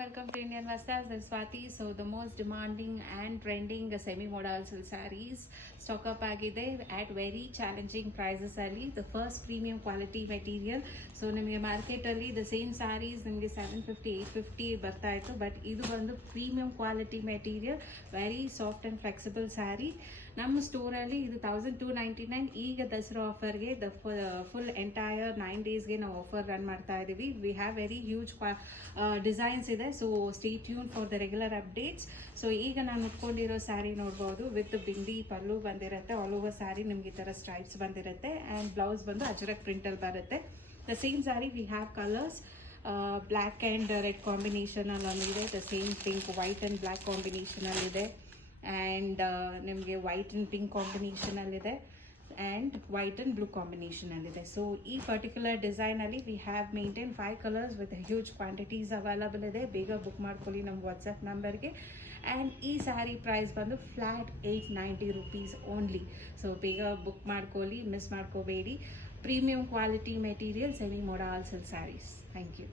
welcome to Indian Vastas. This is Swati. So the most demanding and trending semi-modal silk sarees stock up agide at very challenging prices ali. The first premium quality material. So ನಿಮಗೆ market ಅಲ್ಲಿ the same sarees ನಿಮಗೆ 750 850 ಬರ್ತಾ ಇತ್ತು, but ಇದು ಬಂದು premium quality material, very soft and flexible sari. ನಮ್ಮ ಸ್ಟೋರಲ್ಲಿ ಇದು 1299. ಈಗ ದಸರಾ ಆಫರ್ಗೆ ದ ಫುಲ್ ಎಂಟೈರ್ 9 ಡೇಸ್ಗೆ ನಾವು ಆಫರ್ ರನ್ ಮಾಡ್ತಾ ಇದ್ದೀವಿ. We have very huge designs ಇದೆ, so stay tuned for the regular updates. So ಈಗ ನಾನು ಉಟ್ಕೊಂಡಿರೋ ಸ್ಯಾರಿ ನೋಡ್ಬೋದು, ವಿತ್ ಬಿಂದಿ ಪಲ್ಲು ಬಂದಿರುತ್ತೆ, ಆಲ್ ಓವರ್ ಸ್ಯಾರಿ ನಿಮ್ಗೆ ಈ ಥರ ಸ್ಟ್ರೈಪ್ಸ್ ಬಂದಿರುತ್ತೆ ಆ್ಯಂಡ್ ಬ್ಲೌಸ್ ಬಂದು ಅಜರಕ್ ಪ್ರಿಂಟಲ್ಲಿ ಬರುತ್ತೆ. The same sari we have colours, black and red ಕಾಂಬಿನೇಷನಲ್ಲಿದೆ, the same pink white and black ಕಾಂಬಿನೇಷನಲ್ಲಿದೆ, ಆ್ಯಂಡ್ ನಿಮಗೆ ವೈಟ್ ಆ್ಯಂಡ್ ಪಿಂಕ್ ಕಾಂಬಿನೇಷನಲ್ಲಿದೆ ಆ್ಯಂಡ್ ವೈಟ್ ಆ್ಯಂಡ್ ಬ್ಲೂ ಕಾಂಬಿನೇಷನಲ್ಲಿದೆ. ಸೊ ಈ ಪರ್ಟಿಕ್ಯುಲರ್ ಡಿಸೈನಲ್ಲಿ we have maintain 5 colours with huge quantities available ಇದೆ. ಬೇಗ book ಮಾಡ್ಕೊಳ್ಳಿ ನಮ್ಮ ವಾಟ್ಸಪ್ ನಂಬರ್ಗೆ. ಆ್ಯಂಡ್ ಈ ಸ್ಯಾರಿ ಪ್ರೈಸ್ ಬಂದು ಫ್ಲ್ಯಾಟ್ 890 rupees ಓನ್ಲಿ. ಸೊ ಬೇಗ ಬುಕ್ ಮಾಡ್ಕೊಳ್ಳಿ, ಮಿಸ್ ಮಾಡ್ಕೋಬೇಡಿ. Premium quality material semi model silk sarees. Thank you.